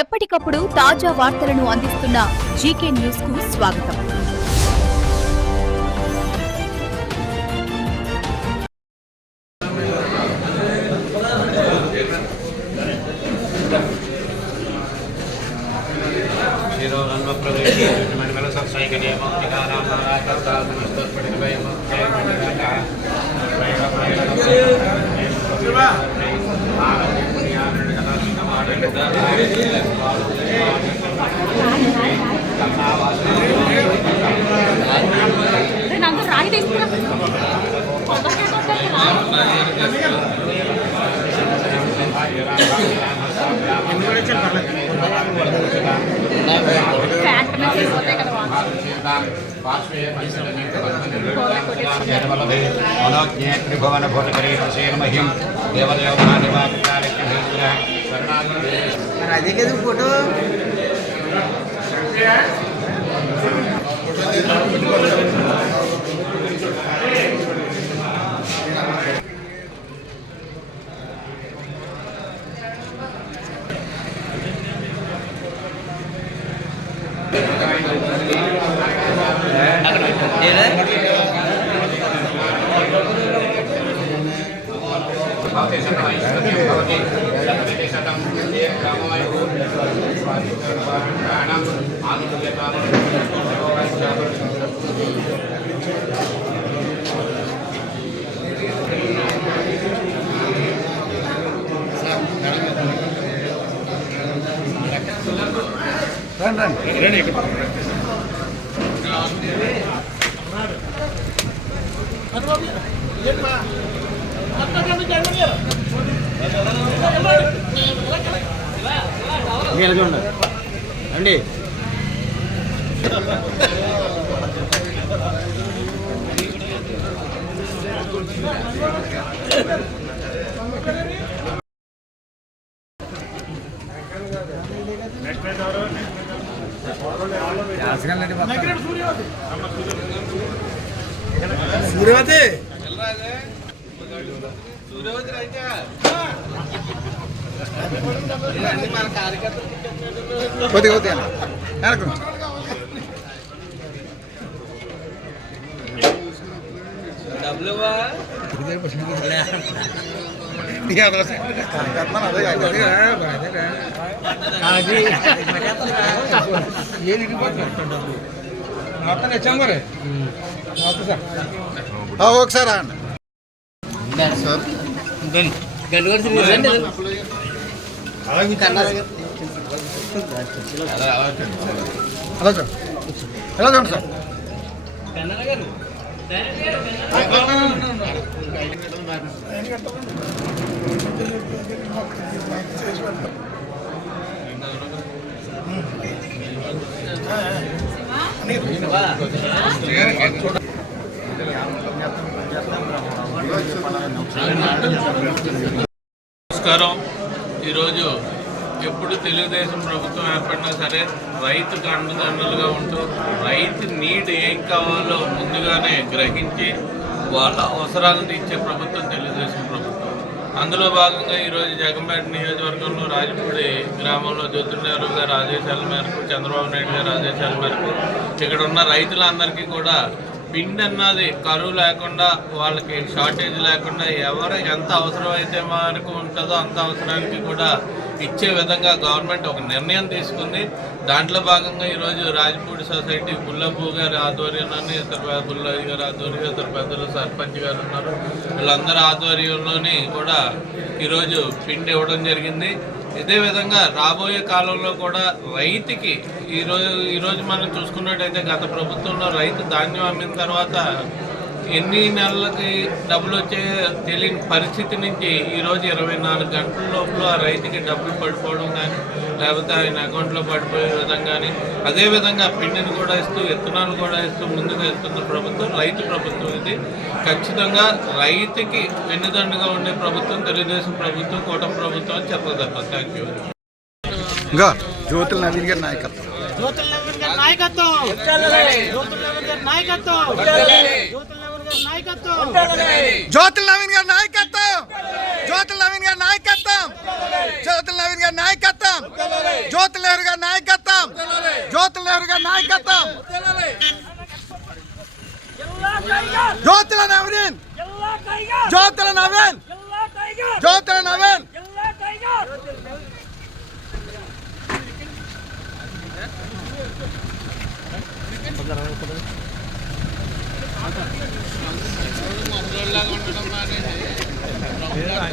ఎప్పటికప్పుడు తాజా వార్తలను అందిస్తున్న జీకే న్యూస్ కు స్వాగతం. फोटो అండి సూర్యవతి కొద్దిగా ఒకసారి ఎలా చూడండి సార్ నమస్కారం. ఈరోజు ఎప్పుడు తెలుగుదేశం ప్రభుత్వం ఏర్పడినా సరే రైతుకు అండదండలుగా ఉంటూ రైతు నీడ్ ఏం కావాలో ముందుగానే గ్రహించి వాళ్ళ అవసరాలను తీర్చే ప్రభుత్వం తెలుగుదేశం ప్రభుత్వం. అందులో భాగంగా ఈరోజు జగంపేట నియోజకవర్గంలో రాజపూడి గ్రామంలో జ్యోతిర్నగర్ గారి ఆదేశాల మేరకు, చంద్రబాబు నాయుడు గారి ఆదేశాల మేరకు ఇక్కడ ఉన్న రైతులందరికీ కూడా పిండి అన్నది కరువు లేకుండా, వాళ్ళకి షార్టేజ్ లేకుండా ఎవరు ఎంత అవసరమైతే వరకు ఉంటుందో అంత అవసరానికి కూడా ఇచ్చే విధంగా గవర్నమెంట్ ఒక నిర్ణయం తీసుకుంది. దాంట్లో భాగంగా ఈరోజు రాజపూడి సొసైటీ బుల్లబ్బు గారి ఆధ్వర్యంలోని ఇతర బుల్లయ్య గారి ఆధ్వర్యంలో ఇతర పెద్దలు సర్పంచ్ గారు ఉన్నారు, వీళ్ళందరి ఆధ్వర్యంలోని కూడా ఈరోజు పిండి ఇవ్వడం జరిగింది. ఇదే విధంగా రాబోయే కాలంలో కూడా రైతుకి ఈరోజు మనం చూసుకున్నట్టయితే గత ప్రభుత్వంలో రైతు ధాన్యం అమ్మిన తర్వాత ఎన్ని నెలలకి డబ్బులు వచ్చే తెలియని పరిస్థితి నుంచి ఈరోజు 24 గంటల లోపల ఆ రైతుకి డబ్బులు పడిపోవడం కానీ, లేకపోతే ఆయన అకౌంట్లో పడిపోయే విధంగా కానీ, అదేవిధంగా పిండిని కూడా ఇస్తూ విత్తనాలు కూడా ఇస్తూ ముందుకు వెళ్తున్న ప్రభుత్వం రైతు ప్రభుత్వం. ఇది ఖచ్చితంగా రైతుకి వెన్నుదండుగా ఉండే ప్రభుత్వం తెలుగుదేశం ప్రభుత్వం, కూటమి ప్రభుత్వం అని చెప్పగలుగుతాం. Thank you. జ్యోతుల నవీన్ గారి నాయకత్వం జ్యోతుల నవీన్ గారి నాయకత్వం జ్యోతుల నెహ్రూ గారి నాయకత్వం, జ్యోతుల నెహ్రూ గారి నాయకత్వం, జ్యోతుల నెహ్రూ గారి నాయకత్వం, జ్యోతుల నవీన్, జ్యోతుల నవీన్, జ్యోతుల నవీన్.